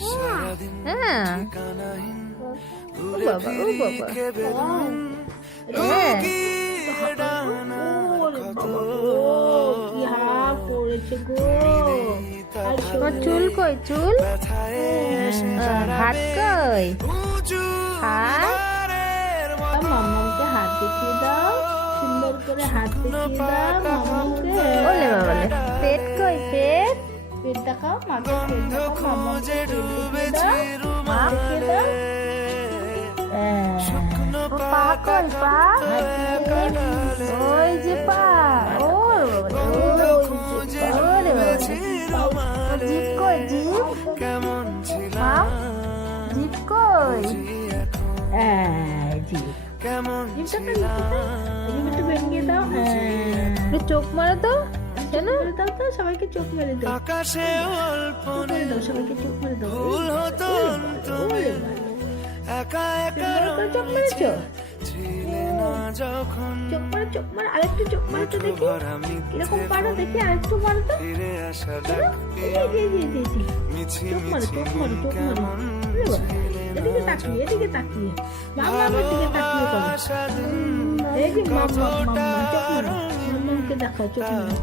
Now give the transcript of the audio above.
হ্যাঁ, ও বাবা, ও বাবা, হ্যাঁ, তোমার চুল কই, চুল? হাত কই, হাত? মামাকে হাত দেখিয়ে দাও, সুন্দর করে হাত দেখিয়ে দাও মামাকে। ওলে বাবা, পেট কই, পেট? পেট দেখাও, মাকে পেট দেখাও, মামাকে পেট দেখিয়ে দাও, মা দেখিয়ে দাও। পা কই, পা? ওই যে পা, ওর বাবা, ওরে বাবা, জিভ কই, জিভ? মা, জিভ কই? একটু ভেঙে দাও, একটু চোখ মারো তো, কেন? দাও তো, সবাইকে চোখ মেরে দাও, সবাইকে চোখ মেরে দাও। চোখ মেরেছো? চোখ মারো, চোখ মারো, আরেকটু চোখ মারো তো দেখি, কিরকম পারো দেখি, আরেকটু মারো তো। চোখ মারো, চোখ মারো, চোখ মারো, এদিকে তাকিয়ে, এদিকে তাকিয়ে, মামার দিকে তাকিয়ে করো। এই যে মাম্মা, চোখ মারো, মাম্মাকে দেখাও, চোখ মারো।